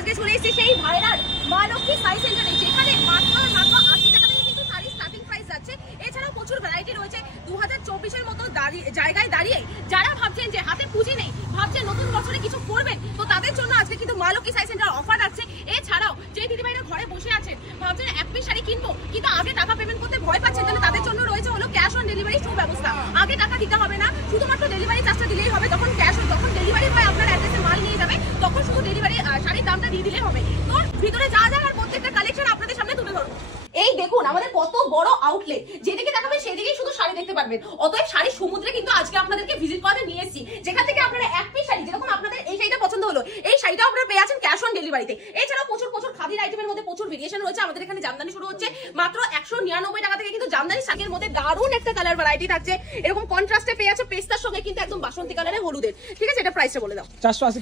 আজকে চলে এসেছি সেই ভাইরাল মা লক্ষ্মী শাড়ি সেন্টারে, যেখানে মাত্র 80 টাকা থেকে কিন্তু শাড়ি স্টার্টিং প্রাইস যাচ্ছে। এছাড়াও প্রচুর ভ্যারাইটি রয়েছে। 2024-এর মতো জায়গায় দাঁড়িয়ে যারা ভাবছেন যে হাতে পুঁজি নেই, ভাবছেন নতুন বছরে কিছু করবেন, তো তাদের জন্য আজকে কিন্তু মা লক্ষ্মী শাড়ি সেন্টার অফার আছে। এছাড়াও যে দিদিভাইরা ঘরে বসে আছেন, ভাবছেন এক পিস শাড়ি কিনবো কিন্তু আগে টাকা পেমেন্ট করতে ভয় পাচ্ছেন, তাহলে তাদের জন্য রয়েছে হলো ক্যাশ অন ডেলিভারি সুব্যবস্থা। আগে টাকা দিতে হবে না, শুধুমাত্র ডেলিভারি চার্জটা দিলেই হবে। যখন ডেলিভারি হয় আপনার অ্যাড্রেসে মাল নিয়ে যাবে, তখন শুধু ডেলিভারি শাড়ির দামটা দিয়ে দিলে হবে। তো ভিতরে যা যা আর প্রত্যেকটা কালেকশন আপনাদের সামনে তুলে ধরবো। এই দেখুন আমাদের কত বড় আউটলেট, যেদিকে তাকাবে সেদিকেই শুধু শাড়ি দেখতে পারবেন। অতএব শাড়ি সমুদ্রে কিন্তু আজকে আপনাদেরকে ভিজিট করতে নিয়ে এসেছি, যেখান থেকে আপনারা এক পিস শাড়ি, যেরকম আপনাদের এই শাড়িটা পছন্দ হলো, এই শাড়িটাও আপনারা পেয়ে আছেন ক্যাশ অন ডেলিভারিতে। এছাড়াও প্রচুর খাদির আইটেমের মধ্যে প্রচুর ভেরিয়েশন রয়েছে। আমাদের এখানে জামদানি শুরু হচ্ছে মাত্র 199 টাকা থেকে, কিন্তু জামদানি শাড়ির মধ্যে দারুণ একটা কালার ভ্যারাইটি থাকছে। এরকম কন্ট্রাস্টে পেয়ে আছে পেস্তার সঙ্গে কিন্তু একদম বাসন্তী কালারের হলুদের। ঠিক আছে, এটা প্রাইসটা বলে দাও। 480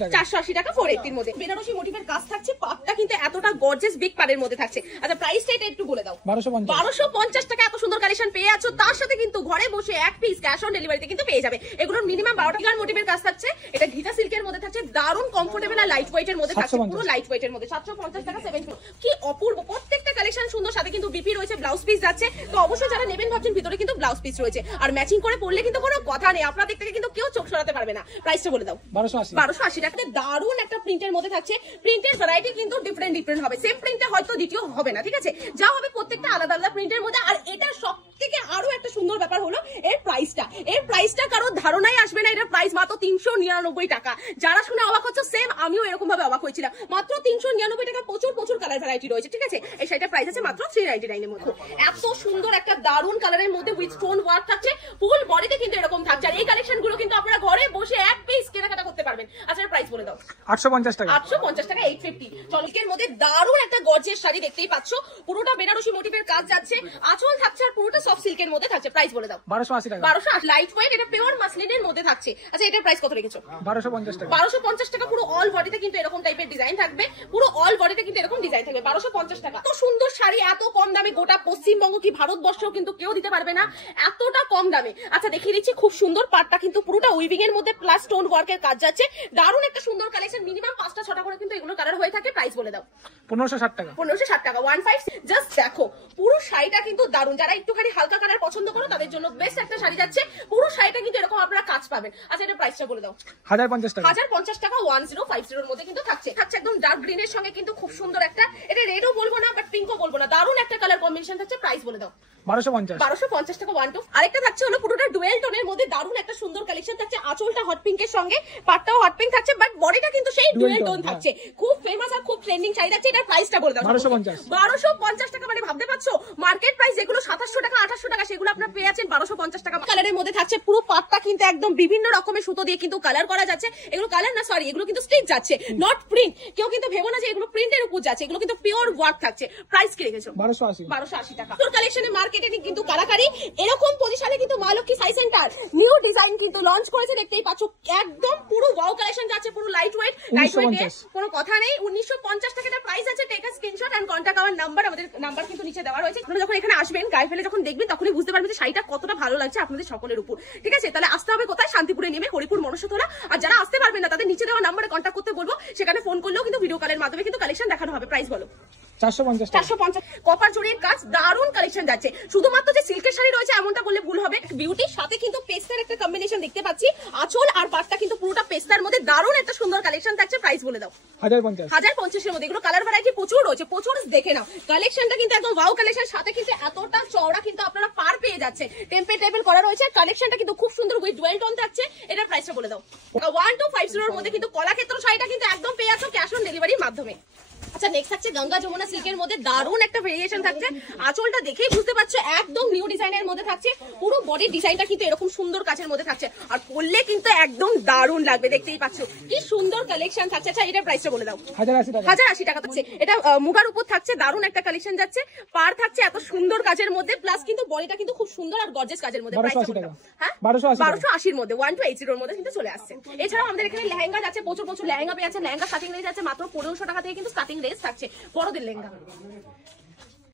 টাকা 480 এর মধ্যে বেনারসি মোটিভের কাজ থাকছে। পাটটা কিন্তু এতটা গর্জিয়াস বিগ পাড়ের মধ্যে থাকছে। আচ্ছা, প্রাইসটা এটা একটু বলে দাও। 1250 টাকা এত সুন্দর কালেকশন পেয়ে আছো। তার সাথে কিন্তু ঘরে বসে এক পিস ক্যাশ অন ডেলিভারিতে কিন্তু পেয়ে যাবে। এগুলোর মিনিমাম 12 টাকার মোটিভের কাজ থাকছে। এটা ঘিটা সিল্কের মধ্যে থাকছে, দারুণ কমফোর্টেবল আর লাইট ওয়েটের মধ্যে থাকছে, পুরো লাইট ওয়েটের মধ্যে। 750 টাকা 750। কি অপূর্ব প্রত্যেকটা কালেকশন সুন্দর। সাথে কিন্তু বিপি রয়েছে, ব্লাউজ পিস যাচ্ছে। তো অবশ্যই যারা নেবেন ভাবছেন, ভিতরে কিন্তু ব্লাউজ পিস রয়েছে, আর ম্যাচিং করে পরলে কিন্তু কোনো কথা নেই, আপনাদের থেকে কিন্তু কেউ চোখ সরাতে পারবে না। প্রাইসটা বলে দাও। 1280 টাকা। দারুণ একটা প্রিন্টের মধ্যে থাকছে। প্রিন্টের ভ্যারাইটি কিন্তু ডিফারেন্ট হবে। সেম প্রিন্টে হয়তো দ্বিতীয় হবে না, ঠিক আছে, যা হবে প্রত্যেকটা আলাদা আলাদা প্রিন্টের মধ্যে। আর এটা সব থেকে আরো একটা সুন্দর ব্যাপার হলো এর প্রাইসটা কারোর ধারণাই আসবে না। এর প্রাইস মাত্র 399 টাকা। যারা শুনে অবাক হচ্ছে, সেম আমিও এরকম ভাবে অবাক হয়েছিলাম। মাত্র 399 টাকা। প্রচুর কালার ভ্যারাইটি রয়েছে, ঠিক আছে। এই শাড়িটার প্রাইস আছে মাত্র 399 এর মধ্যে। এত সুন্দর একটা দারুণ কালারের মধ্যে উইথ স্টোন ওয়ার্ক থাকছে, ফুল বডিতে কিন্তু এরকম থাকছে। আর এই কালেকশন গুলো কিন্তু আপনারা ঘরে বসে এক পিস কেনাকাটা করতে পারবেন। আচ্ছা, প্রাইস বলে দাও। 850 টাকা 850 চলকের মধ্যে দারুণ একটা গর্জিয়াস শাড়ি দেখতেই পাচ্ছ। পুরোটা বেনারসি মোটিভের কাজ যাচ্ছে, আঁচল থাকছে, আর পুরোটা সফট সিল্কের মধ্যে থাকছে। প্রাইস বলে দাও। 1280 টাকা 1280 লাইট ওয়েট, এটা পিওর মাসলিনের মধ্যে থাকছে। আচ্ছা, এটার প্রাইস কত রেখেছো? 1250 টাকা 1250 টাকা। পুরো অল বডিতে কিন্তু এরকম টাইপের ডিজাইন থাকবে, পুরো অল বডিতে কিন্তু এরকম ডিজাইন থাকবে। 1250 টাকা। এত সুন্দর শাড়ি এত কম দামে গোটা পশ্চিমবঙ্গ কি ভারতবর্ষেও কিন্তু কেউ দিতে পারবে না এতটা কম দামে। আচ্ছা, দেখিয়ে দিচ্ছি। খুব সুন্দর পাটটা কিন্তু পুরোটা উইভিং এর মধ্যে প্লাস স্টোন ওয়ার্কের কাজ যাচ্ছে। দারুণ একটা সুন্দর কালেকশন। মিনিমাম 5টা 6টা করে কিন্তু এগুলো কালার হয়ে থাকে। প্রাইস বলে দাও। 1560 টাকা 1560 টাকা 15। জাস্ট দেখো পুরো শাড়িটা কিন্তু দারুণ। যারা একটুখানি হালকা কালার পছন্দ করো তাদের জন্য বেস্ট একটা শাড়ি যাচ্ছে। পুরো শাড়িটা কিন্তু এরকম আপনারা কাজ পাবেন। আচ্ছা, এটা প্রাইসটা বলে দাও। 1050 টাকা 1050 টাকা 1050 এর মধ্যে কিন্তু থাকছে একদম ডার্ক গ্রিন এর সঙ্গে কিন্তু খুব সুন্দর একটা, এটা রেডও বলবো না বাট পিঙ্কও বলবো না, দারুণ একটা কালার কম্বিনেশন থাকছে। প্রাইস বলে দাও। 1250 টাকা 12। আরেকটা থাকছে হলো পুরোটা ডুয়েল টোনের মধ্যে দারুণ একটা সুন্দর কালেকশন থাকছে। আঁচলটা হট পিঙ্কের সঙ্গে, পাটটাও হট পিঙ্ক থাকছে, বাট বডিটা কিন্তু সেই ডুয়েল টোন থাকছে। খুব ফেমাস আর খুব ট্রেন্ডিং শাড়ি থাকছে। এটার প্রাইসটা বলে দাও। 1250 টাকা। মানে ভাবতে পারছো মার্কেট প্রাইস যেগুলো 2700 টাকা 2800 টাকা, সেগুলো আপনারা পেয়ে যাচ্ছেন 1250 টাকা। কালারের মধ্যে থাকছে। পুরো পাটটা কিন্তু একদম বিভিন্ন রকমের সুতো দিয়ে কিন্তু কালার করা যাচ্ছে। এগুলো কালার না, সরি, এগুলো কিন্তু স্টিচ যাচ্ছে, নট প্রিন্ট। কেউ কিন্তু ভেবো না যে এগুলো প্রিন্টের উপর যাচ্ছে, এগুলো কিন্তু পিওর ওয়ার্ক থাকছে। প্রাইস কি রেখেছো? 1280 টাকা। তোর কালেকশনে মার্কেটে কিন্তু কালাকারি এরকম পজিশনে কিন্তু মা Lakshmi sari centre new design কিন্তু লঞ্চ করেছে, দেখতেই পাচ্ছ। একদম পুরো ওয়াও কালেকশন যাচ্ছে, পুরো লাইট ওয়েট কোনো কথা নেই। 1950 টাকা প্রাইস আছে। Take a screenshot and contact our number. আমাদের নাম্বার কিন্তু নিচে দেওয়া রয়েছে। আপনারা যখন এখানে আসবেন, গায়ে ফেলে যখন দেখবেন, তখনই বুঝতে পারবেন যে শাড়িটা কতটা ভালো লাগছে আপনাদের সকলের উপর, ঠিক আছে। তাহলে আসতে হবে কোথায়? শান্তিপুরে নেমে হরিপুর মনসাতলা। আর যারা আসতে পারবেন না, তাদের নিচে দেওয়া নাম্বারে কন্টাক্ট করতে বলবো। সেখানে ফোন করলেও কিন্তু ভিডিও কলের মাধ্যমে কিন্তু কালেকশন দেখানো হবে। প্রাইস বলো। 450 কপার জরির কাজ, দারুণ কালেকশন যাচ্ছে। শুধুমাত্র যে সিল্কের শাড়ি রয়েছে এমনটা বললে ভুল হবে। বিউটির সাথে কিন্তু পেস্তার একটা কম্বিনেশন দেখতে পাচ্ছি। আঁচল আর পাটটা কিন্তু পুরোটা পেস্তার মধ্যে দারুণ একটা সুন্দর কালেকশন থাকছে। প্রাইস বলে দাও। 1050 এর মধ্যে। এগুলো কালার ভ্যারাইটি প্রচুর রয়েছে, প্রচুর দেখে নাও। কালেকশনটা কিন্তু একদম ওয়াও কালেকশন। সাথে কিন্তু এতটা চওড়া কিন্তু আপনারা পার পেয়ে যাচ্ছে, টেম্পল করা রয়েছে। কালেকশনটা কিন্তু খুব সুন্দর উইথ ডুয়েল টোন থাকছে। এটার প্রাইসটা বলে দাও। 1250 এর মধ্যে কিন্তু কলাক্ষেত্র শাড়িটা কিন্তু একদম পেয়ে যাচ্ছ ক্যাশ অন ডেলিভারির মাধ্যমে। আচ্ছা, নেক্সট থাকছে গঙ্গা যমুনা সিল্কের মধ্যে দারুণ একটা ভেরিয়েশন থাকছে। আঁচলটা দেখেই বুঝতে পারছো একদম নিউ ডিজাইনের মধ্যে থাকছে। পুরো বডির ডিজাইনটা কিন্তু এরকম সুন্দর কাজের মধ্যে থাকছে, আর পরলে কিন্তু একদম দারুণ লাগবে, দেখতেই পাচ্ছ কি সুন্দর কালেকশন থাকছে। আচ্ছা, এটার প্রাইসটা বলে দাও। 1080 টাকা থাকছে। এটা মুগার উপর থাকছে, দারুণ একটা কালেকশন যাচ্ছে। পার থাকছে এত সুন্দর কাজের মধ্যে, প্লাস কিন্তু বডিটা কিন্তু খুব সুন্দর আর গর্জিয়াস কাজের মধ্যে। প্রাইসটা বলে দাও। হ্যাঁ, 1280 এর মধ্যে 1280 এর মধ্যে কিন্তু চলে আসছে। এছাড়াও আমাদের এখানে লেহেঙ্গা যাচ্ছে, প্রচুর লেহেঙ্গা পেয়ে যাচ্ছে। লেহেঙ্গা স্টার্টিং রেঞ্জ আছে মাত্র 1500 টাকা থেকে কিন্তু স্টার্টিং রেঞ্জ থাকছে বড়দের লেহেঙ্গা।